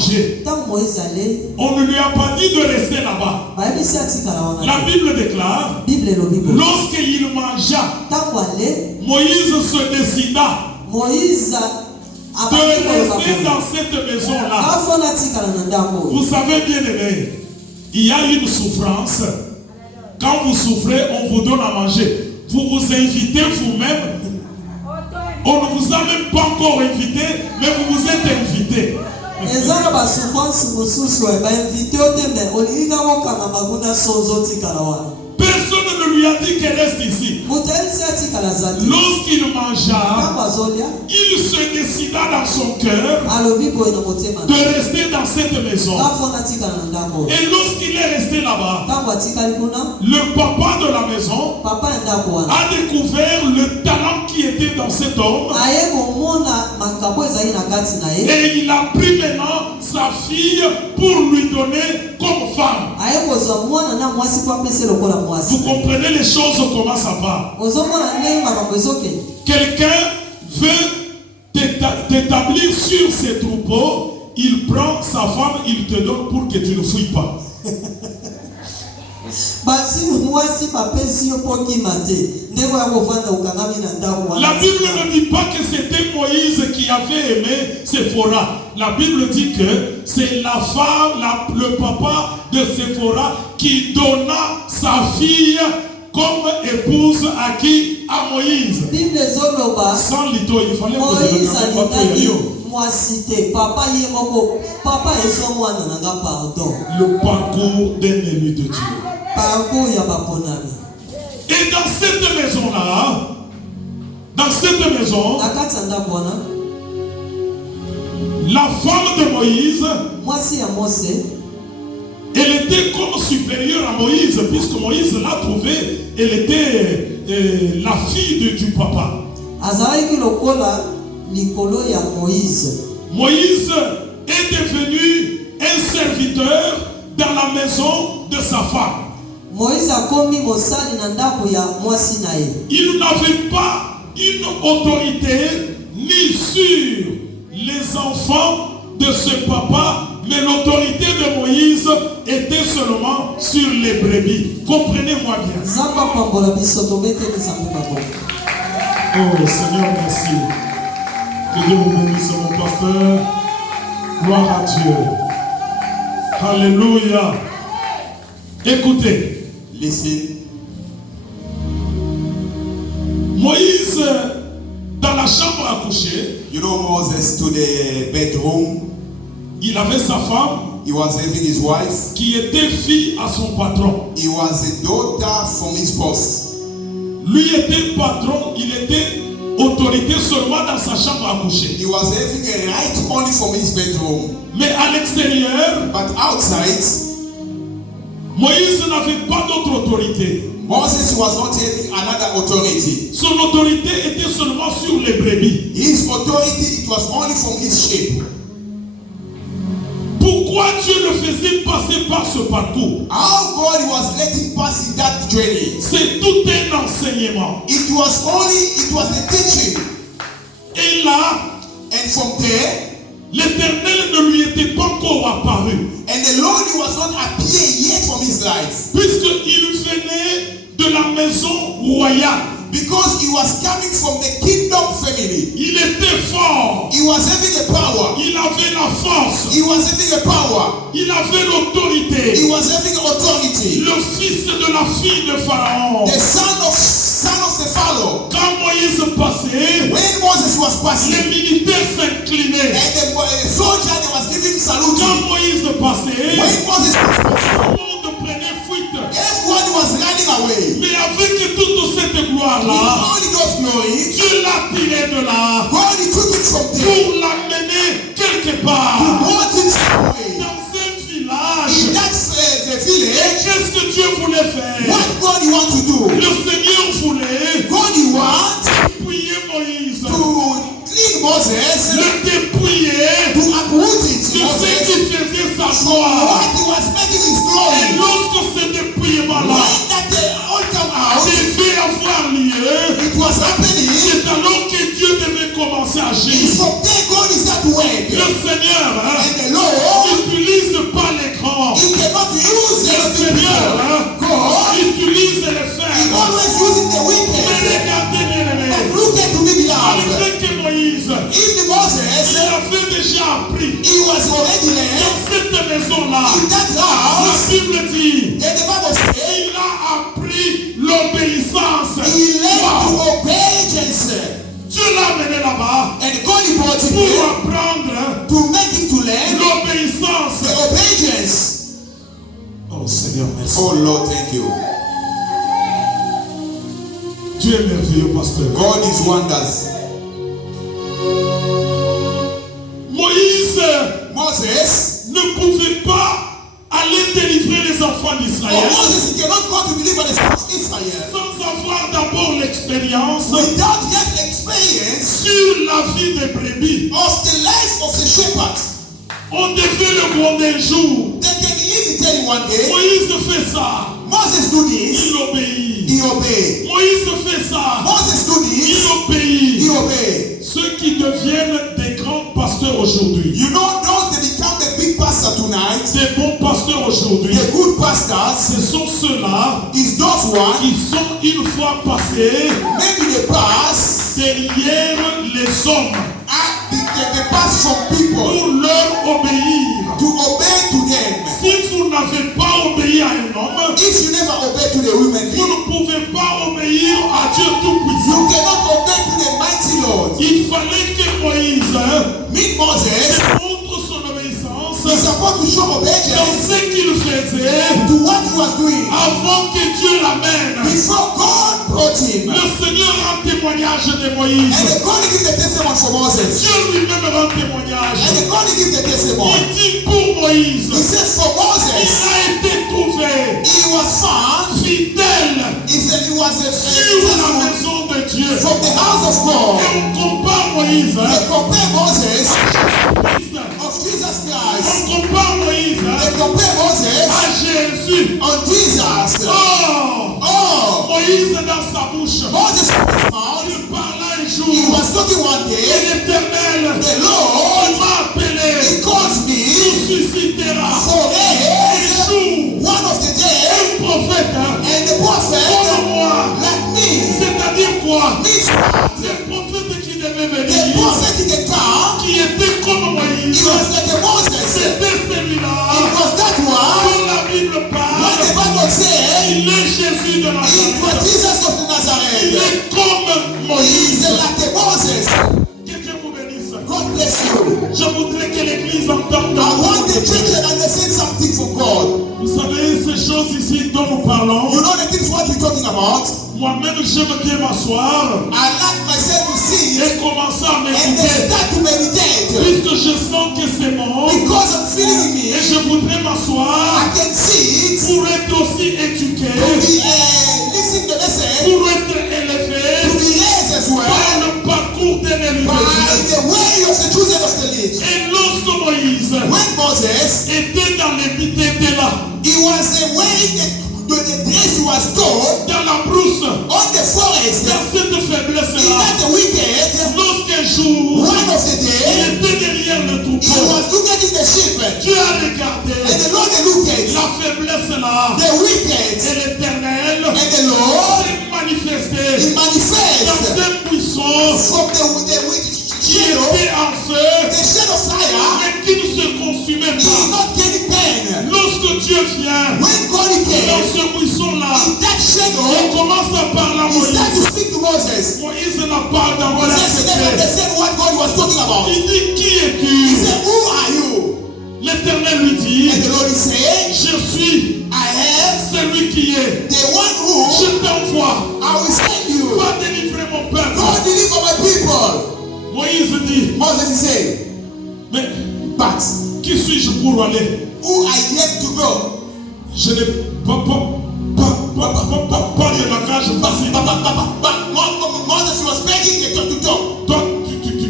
manger, on ne lui a pas dit de rester là-bas. La Bible déclare, lorsqu'il mangea, Moïse se décida de rester dans cette maison-là. Vous savez bien aimé, il y a une souffrance. Quand vous souffrez, on vous donne à manger. Vous vous invitez vous-même. On ne vous a même pas encore invité, mais vous vous êtes invité. Personne ne lui a dit qu'elle reste ici. Lorsqu'il mangea, il se décida dans son cœur de rester dans cette maison. Et lorsqu'il est resté là-bas, le papa de la maison a découvert le talent qui était dans cet homme. Et il a pris maintenant sa fille pour lui donner comme femme. Vous comprenez les choses, comment ça va? Quelqu'un veut t'établir sur ses troupeaux, il prend sa femme, il te donne pour que tu ne fouilles pas. La Bible ne dit pas que c'était Moïse qui avait aimé Séphora. La Bible dit que c'est la femme, le papa de Séphora qui donna sa fille comme épouse à qui? À Moïse. Sans lito, il fallait poser le parcours d'un élu de Dieu. Et dans cette maison-là, la femme de Moïse, elle était comme supérieure à Moïse, puisque Moïse l'a trouvée, elle était la fille du papa. Moïse est devenu un serviteur dans la maison de sa femme. Il n'avait pas une autorité ni sur les enfants de ce papa, mais l'autorité de Moïse était seulement sur les brebis. Comprenez-moi bien. Oh Seigneur, merci. Que Dieu vous bénisse, mon pasteur. Gloire à Dieu. Alléluia. Écoutez. Listen. Moïse, dans la chambre à coucher, you know Moses to the bedroom. Il avait sa femme. He was having his wife. Qui était fille à son patron. He was a daughter from his boss. Lui était patron, il était autorité seulement dans sa chambre à coucher. He was having a right only from his bedroom. Mais à l'extérieur, but outside, Moïse n'avait pas d'autre autorité. Moses was not having another authority. Son autorité était seulement sur les brebis. His authority, it was only from his sheep. Pourquoi Dieu le faisait passer par ce parcours? How God was letting pass in that journey. C'est tout un enseignement. It was a teaching. Et là, and from there, l'Éternel ne lui était pas encore apparu. And the Lord was not appeared yet from his life. Puisqu'il venait de la maison royale. Because he was coming from the kingdom family. Il était fort. He was having a power. Il avait la force. He was having a power. Il avait l'autorité. He was having authority. Le fils de la fille de Pharaon. The son of the Pharaoh. Quand Moïse passait, when Moses was passing, les militaires s'inclinaient. And the soldier they was giving salute. Quand Moïse passait, when Moses was passing, tout le monde prenait fuite. Everyone was running away. Mais avec toute cette gloire-là, Dieu l'a tiré de là pour l'amener quelque part dans un village. Et qu'est-ce que Dieu voulait faire? Le Seigneur voulait dépouiller Moïse, le dépouiller de ce qui faisait sa gloire. Et lorsque ce dépouillement-là devait avoir lieu, c'est alors que Dieu devait commencer à agir. Le Seigneur was already there. Dans cette maison-là, In that house, la Bible dit, and the Bible says, il a appris l'obéissance. he learned to obedience. Dieu l'a amené là-bas And God brought him pour there apprendre to make him to learn l'obéissance. the obedience. Oh Seigneur, merci. Oh Lord, thank you. Dieu est merveilleux, pasteur. God is wonders. Moses ne pouvait pas aller délivrer les enfants d'Israël Moses cannot go to deliver the sons of Israel sans avoir d'abord l'expérience without yet experience sur la vie des brebis. of the life of the shepherd. On devait le prendre un jour. They can easily tell you one day, Moïse fait ça. Moses do this, Il obéit. he obey. Moïse fait ça. Moses do Il this, obéit. he obey. Ceux qui deviennent des grands pasteurs aujourd'hui, You know, those that become a big pastor tonight, des bons pasteurs aujourd'hui, the good pastors, ce sont ceux-là is those ones, qui sont une fois passés maybe the past, derrière les hommes the past from people pour leur obéir. to obey to them. Si vous n'avez pas obéi à un homme, If you never obey to the women, vous ne pouvez pas obéir à Dieu you Tout-Puissant. cannot obey to the mighty Lord. Il fallait que Moïse Meet Moses, montre son obéissance he's supposed to show dans obedience ce qu'il faisait to what he was doing avant que Dieu l'amène. before God brought him. Le Seigneur rend témoignage de And Moïse. the God give the testimony for Moses. Dieu lui-même rend témoignage. And the God give the testimony. Il dit pour Moïse, He says for il Moses, a été trouvé he was found, fidèle he said he was a sur la testimony maison de Dieu. from the house of Et God. on compare Moïse They compare Moses Christ. of Jesus On Christ. compare Moïse They compare Moses à Jésus. on Jesus. Oh, Oh, Moïse dans sa bouche, Moses was found. il parla un He jour. was talking one Et day. l'Éternel The Lord, m'a appelé. he calls Il me suscitera for un a jour one of the day, un prophète and the prophet comme moi. like me, C'est-à-dire quoi? means Les prophètes qui devaient the venir, prophet in the town, qui étaient comme he Moïse, was like a Moses. c'était celui-là It was that one dont la Bible when the parle. Bible said Il est Jésus de it was Nazareth. Jesus of Il Nazareth. est comme He Moïse. is like a Moses. Que Dieu vous bénisse. God bless you. Je voudrais que l'Église entende. I want the church to understand something from God. Vous savez, ces choses ici dont nous parlons, You know the things what we're talking about. moi-même j'aime bien m'asseoir I like myself to see it et commencer à and then m'écouter. start to meditate. Puisque je sens que c'est bon Because I'm feeling in et me, je voudrais m'asseoir I can see it. pour être aussi éduqué, Listen to the message. pour être To élevé be raised as well par le parcours d'un élu de by Dieu. the way of the children of the league. Et lorsque Moïse When Moses, était dans l'épité, était là, he was away the dress was told dans la brousse, on the forest. dans cette In faiblesse-là, that the wicked, lorsqu'un jour, one of the il day, était derrière le he troupeau, was looking at the sheep. Dieu a regardé And the Lord looked at la faiblesse-là the wicked. et l'Éternel And the Lord, s'est manifesté he dans manifests un buisson from the qui shadow, était en feu the shadow of fire. et qui ne se consumait He did pas. not get it pain. Lorsque Dieu vient When God dans came, ce buisson-là, in that il shadow, commence à parler à he started Moïse. to speak to Moses. Moïse n'a pas d'abord Moses never accepté. understand what God was talking about. Il dit, qui He es-tu? said, who are you? L'Éternel lui dit, And the Lord is saying, je suis I am celui qui est. the one who Je t'envoie. I will send you. Va délivrer mon peuple. Go deliver my people. Moïse dit, Moses is saying, mais but qui suis-je pour aller? who I yet to go? Je n'ai pas de langage facile. But Moses was begging to talk. Toi,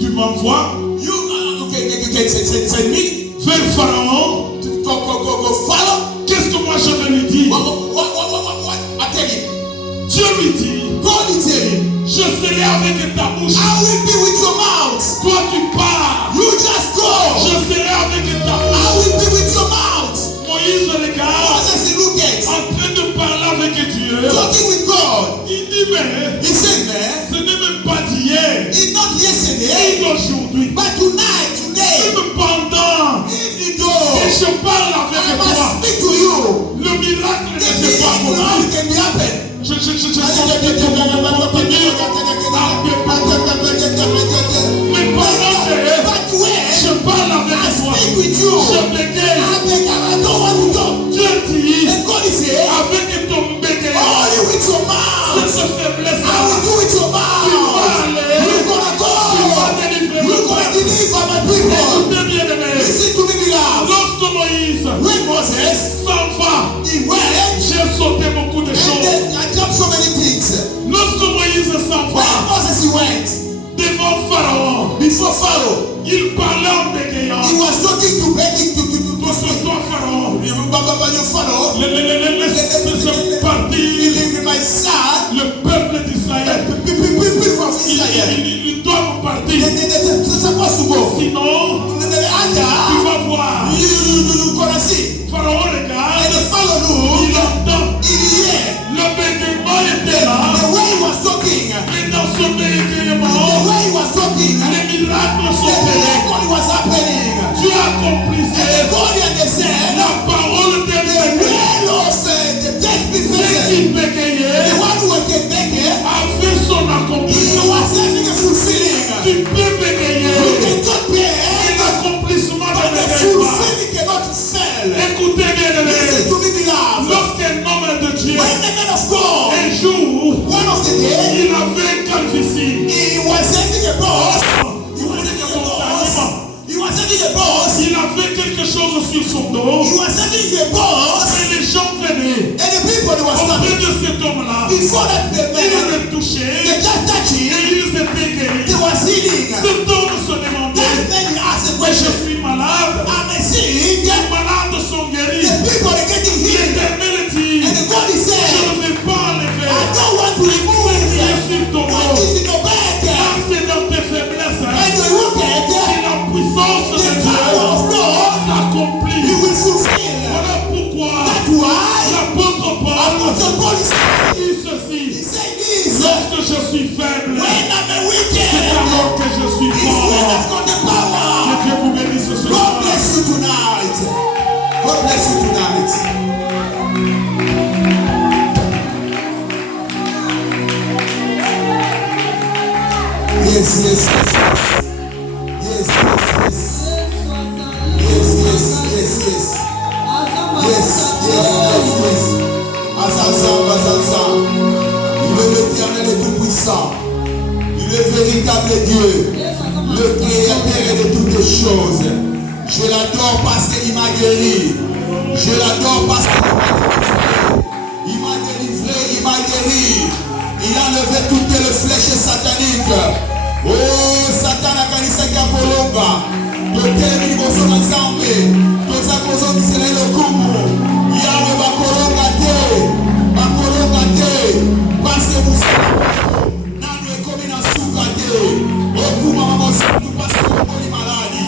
tu m'envoies You, okay, send me vers Pharaon. to go follow. Qu'est-ce que moi je vais lui dire? What? I tell you, Dieu lui dit, God is telling, je serai avec ta bouche. I will be with your mouth. Toi tu pars. You just go. Je serai avec ta I bouche. will be with your mouth. Moïse regarde Moses looked at, en train de parler avec Dieu. talking with God. Il dit, mais He said, man, ce n'est même pas d'hier. it's not Et yesterday, d'aujourd'hui. but tonight, today, Même pendant je parle avec toi. Speak to you. Le miracle ne The s'est pas miracle accompli. can be happen. Mais pendant que je parle avec toi, je bégaye. Dieu dit, avec ton bégayage, cette faiblesse-là, tu vas aller, tu vas délivrer. Écoutez bien, aimé. Lorsque Moïse s'en va, j'ai sauté beaucoup de choses. Lorsque Moïse s'en va devant Pharaon, il parlait en bégayant. Toi, Pharaon, laisse partir le peuple d'Israël. Ils doivent partir. Sinon, tu vas voir. Pharaon regarde, il entend. Le bégaiement était là. Et dans ce bégaiement, les miracles sont faits. Tu as compris la parole de Dieu. Ceux qui bégayaient avaient son accomplissement. Tu peux bégayer. Et l'accomplissement de bégaiement. Écoutez bien, lorsqu'un homme de Dieu, un jour, il avait un calvitie. Il avait quelque chose sur son dos. Et les gens venaient auprès de cet homme-là. Ils le touchaient. Et ils étaient guéris. Cet homme se demandait, je suis malade. Les malades sont guéris. L'Éternel dit, je ne vais pas enlever ce qui est sur ton dos. Car c'est dans tes faiblesses que la puissance de Dieu s'accomplit. Voilà pourquoi l'apôtre Paul dit ceci. Lorsque je suis faible, c'est alors que je suis fort. Que Dieu vous bénisse ce soir. God bless you tonight. God bless you tonight. Yes. Il est l'Éternel et tout-puissant. Il est véritable Dieu, le créateur de toutes les choses. Je l'adore parce qu'il m'a guéri. Je l'adore parce qu'il m'a délivré, il m'a guéri. Il a levé toutes les flèches sataniques. Oh, Satan a kanisa kapolonga. Tokele miboso na Nzambe. Toza kozongisela lokumu. Yawe bakolonga te. Parce que vous nanu ekomi na suka te. Okuma mama siku parce que okoli maladi.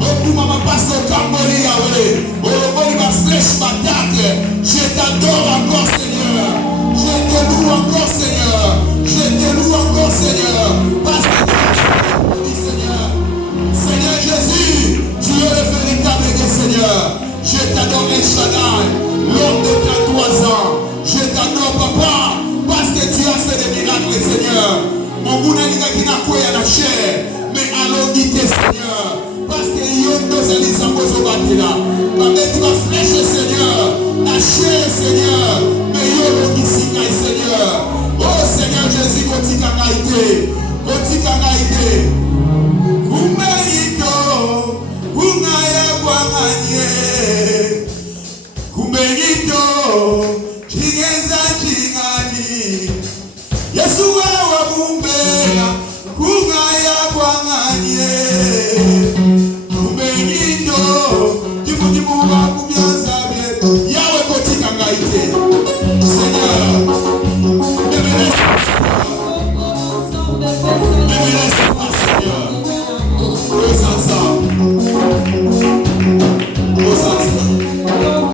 Okuma mama parce que okamboli yawe. Oloboli ma flèche m'attaque. Je t'adore encore Seigneur. Je te loue encore Seigneur. Je te loue encore Seigneur. Parce que Seigneur Jésus, tu es le véritable Dieu Seigneur. Je t'adore El Shaddai, l'homme de 33 ans. Je t'adore papa, parce que tu as fait des miracles Seigneur. Mon bounaniga qui n'a quoi à la chair, mais allons dire Seigneur. Parce que Yondo Zalizambo Zobatila,